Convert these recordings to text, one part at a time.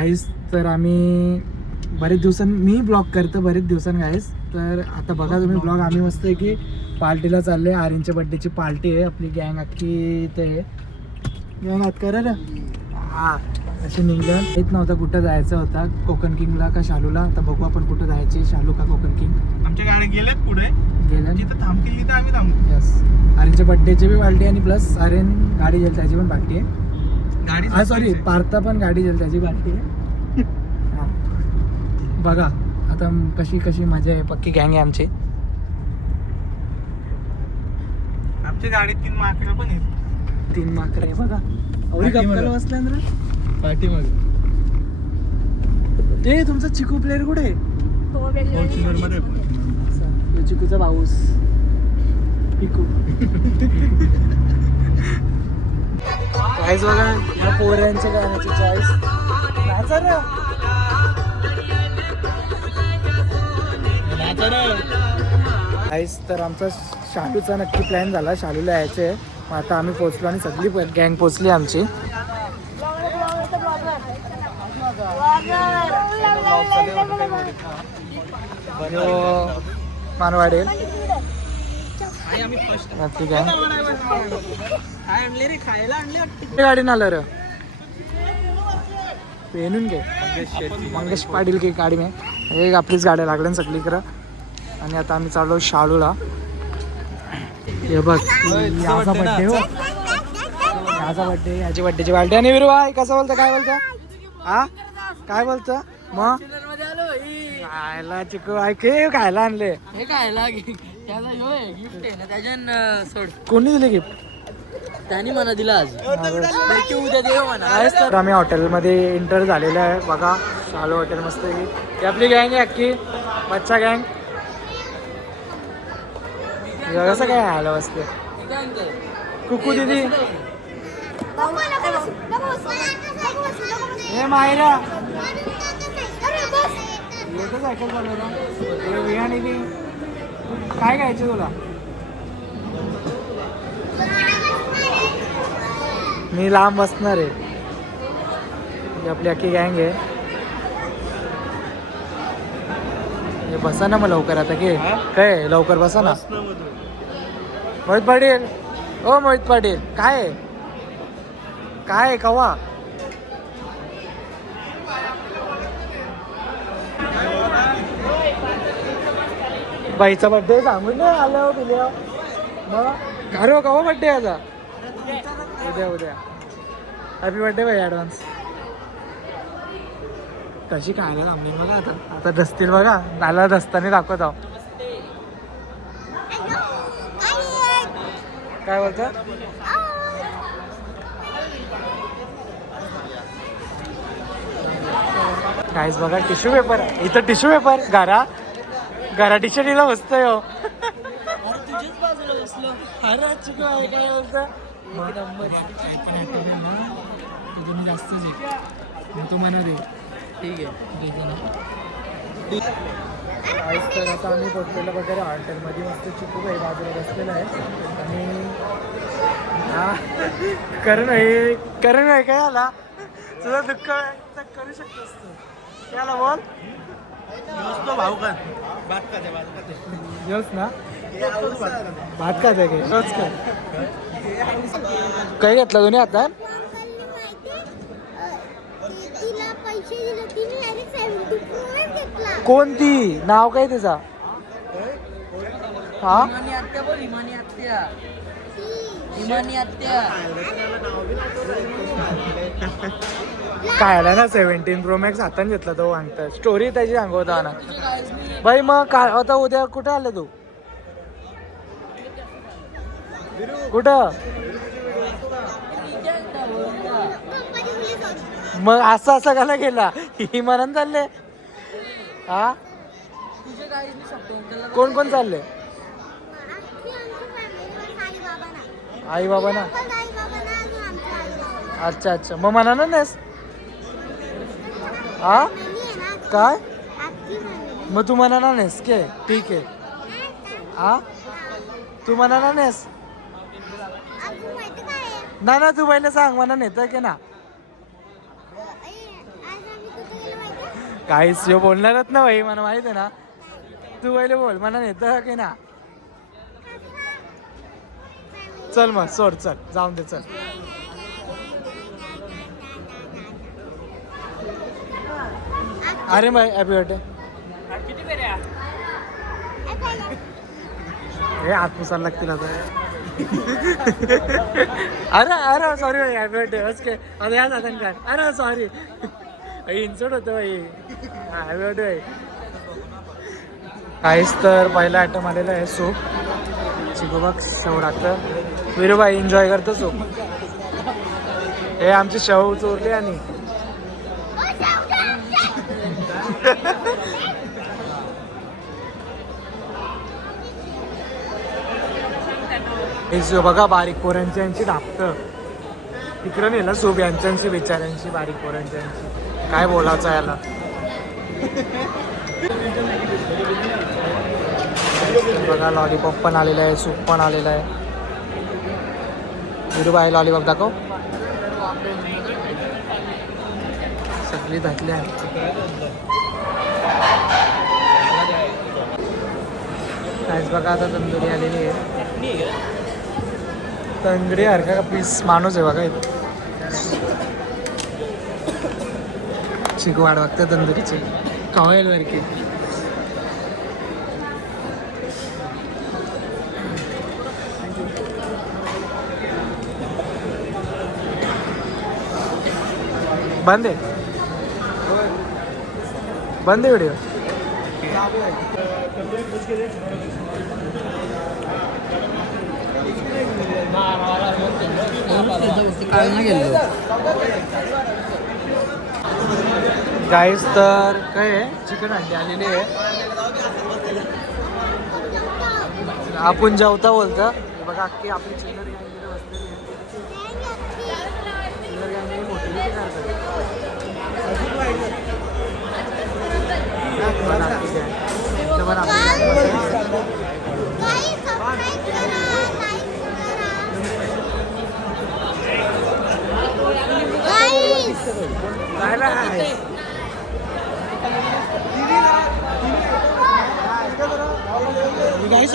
गाईस तर आम्ही बरेच दिवसां मी ब्लॉग करतो बरेच दिवसां गाईस तर आता बघा तुम्ही ब्लॉग आम्ही मस्त आहे की पार्टीला चालले आर्यनच्या बड्डेची पार्टी आहे. आपली गँग अख्खी ते गँग आत करा ना. हा असे निघलं. येत नव्हतं कुठं जायचं होता. कोकण किंगला का शालूला? आता बघू आपण कुठं जायचे. शालू का कोकण किंग? आमच्या गाड्या गेल्यात पुढे. गेल्या जिथं थांबतील तिथं आम्ही थांबतो यस आर्यनच्या बड्डेची बी पार्टी आणि प्लस आर्यन गाडी गेली त्याची पण पार्टी आहे. हा सॉरी पार्था पण गाडी गेली त्याची पार्टी आहे. हा. बघा आता कशी कशी मजा आहे पक्की गँग आहे आमची. आमच्या गाडीत तीन माकडं पण आहेत. तीन माकर आहे बघा. अवरी गप्पाला मध्ये. बसल्या ना? पाठी मध्ये ते तुमचा चिकू प्लेअर कुठे आहे? चिकूचा भाऊस. पिकू. काहीच बघा या पोऱ्यांच्या गाण्याची चॉईस नाचा ना काहीच तर आमचा शालूचा नक्की प्लॅन झाला. शालूला यायचं आहे मग आता आम्ही पोचलो आणि सगळी गँग पोचली आमची. मानवाडे. गँग कुठे गाडी आलं र? पेनून घे. मंगेश पाटील की गाडी में. हे आपलीच गाड्या लागल्या सगळी इकडं. आणि आता आम्ही चाललो शाळूला. हे बघ याचा बड्डे हो. याचा बड्डे याची बड्डेची पार्टी आणि विरू भाई कसं बोलतं? काय बोलतं? हा? काय बोलतं? मग खायला चिकू ऐके खायला आणले. हे काय लागे त्याचा ह्यो आहे गिफ्ट आहे ना त्याच्यान सोड. कोणी दिले गिफ्ट त्याने मला दिला आज. तर आम्ही हॉटेलमध्ये एंटर झालेलो आहे. बघा शालू हॉटेल मस्त आहे. ही आपली गँग आहे अख्खी. बच्चा गँग कसं काय आलं बसते कुकू दिदी. हे मायरा. येतच ऐकत हे काय घ्यायचं तुला? मी लांब बसणार आहे. आपली अख्खी गँग आहे. हे बसा ना मग लवकर आता की. काय लवकर बसा ना. मोहित पाटील. ओ मोहित पाटील काय? काय कवा? बाईचा बड्डे सांगून नाही आलं पिल्या मग अरे हो, कवा बड्डे आता उद्या उद्या. हॅपी बर्थडे भाई ॲडव्हान्स कशी खायला थांबली बघा आता. आता दसतील बघा. नाला दस्ताने दाखवत आहो. काय बोलतं? काहीच बघा टिश्यू पेपर इथं टिश्यू पेपर घरा घरा टी शर्टीला बसतोय हो. आहे जास्तच आहे तू म्हणा दे ठीक आहे तर आता आम्ही पोचलेलं वगैरे हॉटेलमध्ये मस्त चिकू भाई बाजूला बसलेला आहे आणि हा करण आहे? करण आहे काय आला तुझं दुःख करू शकतोस तू याला बोल तो भाऊ का? बात का दे, बात का दे. येऊस ना भात का? काय घेतला तुम्ही आता कोणती? नाव काय तिचा? हा? आत्या. आत्या काढला ना सेव्हन्टीन प्रो मॅक्स हातात घेतला तो सांगता स्टोरी त्याची सांगवता ना बाई मग काय? आता उद्या कुठं आलं तू? कुठं? मग असं असं का गेला ही म्हणून चालले हा? काय कोण कोण चालले अख्खी आमची फॅमिली आई बाबा ना आई बाबा ना अच्छा अच्छा. मग म्हणा ना नेस हा काय मग तू म्हणा ना नेस के. ठीक आहे. हा? तू म्हणा ना नेस. अजून माहिती काय आहे? ना ना तू पहिले सांग म्हणा नेतं की ना? काहीच बोलणारच ना भाई मला माहीत आहे ना. तू पहिले बोल मला नेतं की ना? चल मग सोड चल. जाऊन दे चल. अरे भाई हॅपी बर्थडे हे हात पुसायला लागतील आता. अरे अरे सॉरी भाई हॅपी बर्थडे ओके अरे या जाता काय? अरे सॉरी इन्सर्ट होतं भाई हॅपी बर्थडे भाई काहीच तर पहिला आयटम आलेला आहे सूप चिकोबाग शेवडाचं विरुबाई एन्जॉय करतो सो हे आमची शेव चोरली आणि हे जो बघा बारीक पोरांची यांची धापतं तिकडं नेलं सूप यांच्यांशी बिचाऱ्यांशी बारीक पोरांच्यांची. काय बोलायचं याला? बघा लॉलीपॉप पण आलेला आहे सूप पण आलेला आहे. विरुबाई लॉलीपॉप दाखव. सगळी घातली आहे. काहीच बघा आता तंदुरी आलेली आहे. तंगडी हरका का पीस माणूस आहे बघा इथे. शिकू वाढ बघते तंदुरीची. कवायल वरकी बंद? आहे बंद आहे व्हिडिओ हो। गाईस तर काय आहे? चिकन हंडी आलेली आहे. आपण जेवता बोलता. बघा की आपली चिकन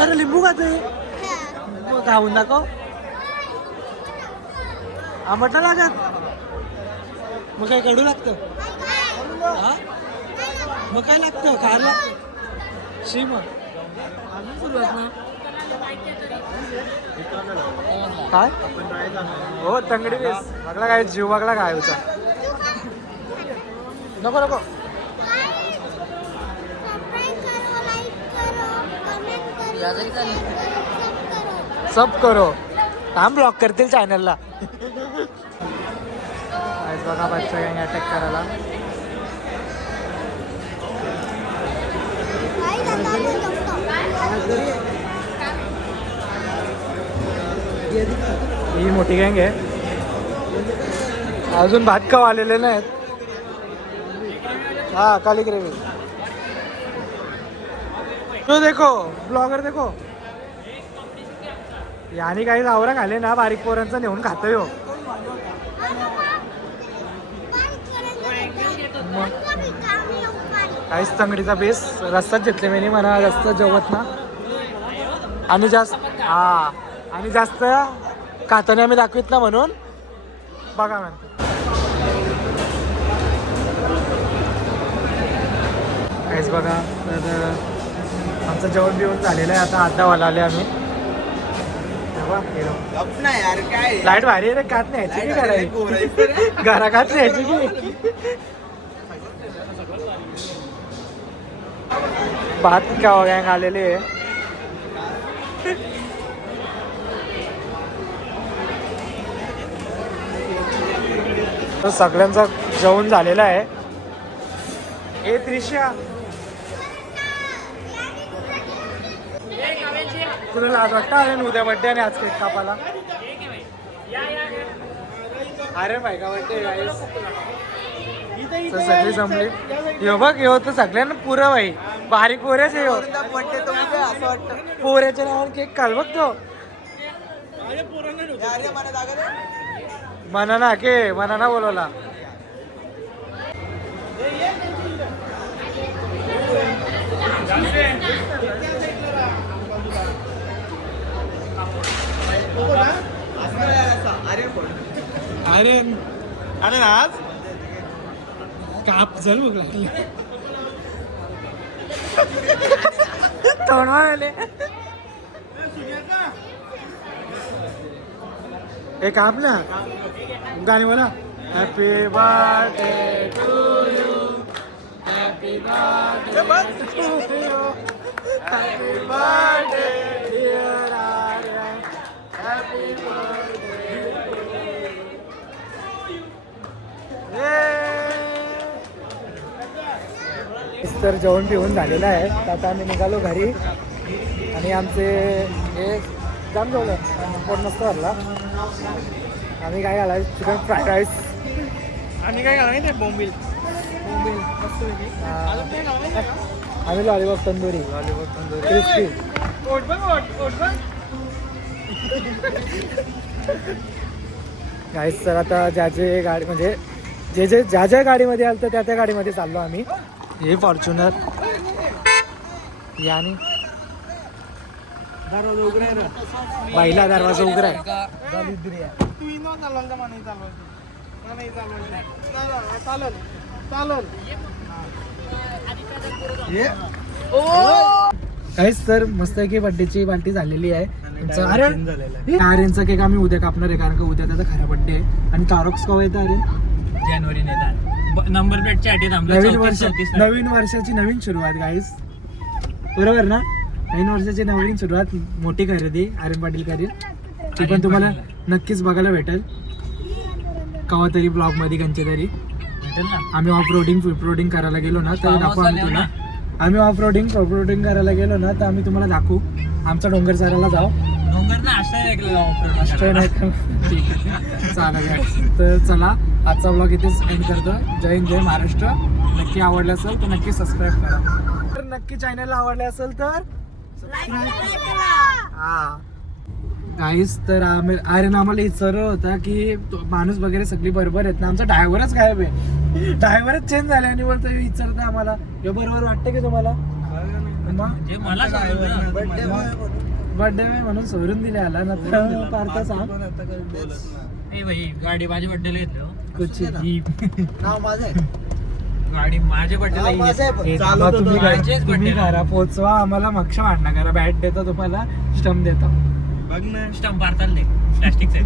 अरे लिंबू खाते खाऊन दाखव आंबट लागत मग काय कडू लागतं? हा? मग काय लागतं? खायला? शी मग. अजून सुरुवात ना. काय? हो तंगडी बेस. बघला काय? जीव बघला काय होता नको नको. सब करो. काम ब्लॉक करतील चॅनलला आज बघा बच्चा गँग अटॅक करायला. ही मोठी गँग आहे. अजून भात आलेले नाहीत. हा काली ग्रेव्ही तो देखो ब्लॉगर देखो. याने काही जावरा खाले ना बारीक पोरांचा नेऊन खातोय हो. काहीच तंगडीचा बेस. रस्ताच घेतले मी म्हणा रस्ता जेवत ना. आणि जास्त हा. आणि जास्त खाताने आम्ही दाखवित ना म्हणून. बघा म्हणते. काहीच बघा. तर आमचं जेवण बिवण झालेलं आहे. आता अर्धा वाला आले आम्ही लाइट भारी आहे रे कात नाही घरा घरा कात नाही यायची की भात का हो, गँग आलेले आहे. तर सगळ्यांचा जेवण झालेला आहे. ए त्रिशा. तुला आज वाटतं अरे उद्या बड्डे आणि आज केक कापाला अरे भाई का बड्डे तर सगळी जमली. यो बघ हे तर सगळ्यांना पुरं बाई बारीक पोऱ्याच आहे यो पट्टे तो म्हणजे असं वाटतं. पोऱ्याच्या नावाने केक काल बघ तो. अरे मला जागा दे. मना ना के मना ना बोलवला. अरे अरे आज? काप बघ लागली तोंडवाले ए काप ना गाणी बोला happy birthday to you happy birthday to you happy birthday dear Aryan happy birthday तर जेवण पिऊन झालेलं आहे. तर आता आम्ही निघालो घरी. आणि आमचे हे जाम जेवलं. पोट मस्त भरला. आम्ही काय घालाय चिकन फ्राईड राईस आणि काय घाला ते? बोंबील. आम्ही lollipop tandoori. Lollipop tandoori. Crispy guys तर आता ज्या जे गाडी म्हणजे जे जे ज्या ज्या गाडीमध्ये आलं तर त्या त्या गाडीमध्ये चाललो आम्ही. हे फॉर्च्युनर. याने. पहिला दरवाजा उघडा काहीच तर मस्त की बड्डेची पार्टी झालेली आहे. तुमचं- अरे आर्यनचा केक आम्ही उद्या कापणार आहे कारण का उद्या त्याचा खरा बड्डे आहे. आणि तारक्स कवा येतं आर्यन जानेवारी नेतात नंबर प्लेटच्या नवीन वर्ष नवीन वर्षाची नवीन सुरुवात गाईस बरोबर ना? नवीन वर्षाची नवीन सुरुवात मोठी खरेदी आर्यन पाटील करील ती पण तुम्हाला नक्कीच बघायला भेटेल. कवा तरी ब्लॉगमध्ये कंचे तरी. आम्ही ऑफ रोडिंग रोडिंग करायला गेलो ना तर दाखवू आम्ही तुला. आम्ही ऑफ रोडिंग रोडिंग करायला गेलो ना तर आम्ही तुम्हाला दाखवू. आमचा डोंगर चारायला जाऊ. ना अष्टय नाही. चालेल. तर चला आजचा ब्लॉग इथेच एंड करतो. जय हिंद जय महाराष्ट्र. नक्की आवडलं असेल तर नक्की सबस्क्राईब करा. तर नक्की चॅनलला आवडले असेल तर हा. काहीच तर आम्ही आर्यन आम्हाला विचारलं होता की तो माणूस वगैरे सगळी बरोबर आहेत ना आमचा ड्रायव्हरच गायब आहे. ड्रायव्हरच चेंज झाले आणि बोलतो विचारतो आम्हाला. हे बरोबर वाटतं की तुम्हाला? मला बर्थडे म्हणून सोडून दिले आला ना तर पार्था सांग. ए भाई गाडी माझ्या बड्डेला घेतली हो. कुठची? नाव माझं आहे. गाडी माझ्या बड्डेला. हे तुम्ही पोचवा आम्हाला मक्षा वाढणं करा बॅट देतो तुम्हाला स्टंप देतो. बघ ना स्टंप मारताल ते प्लास्टिकचे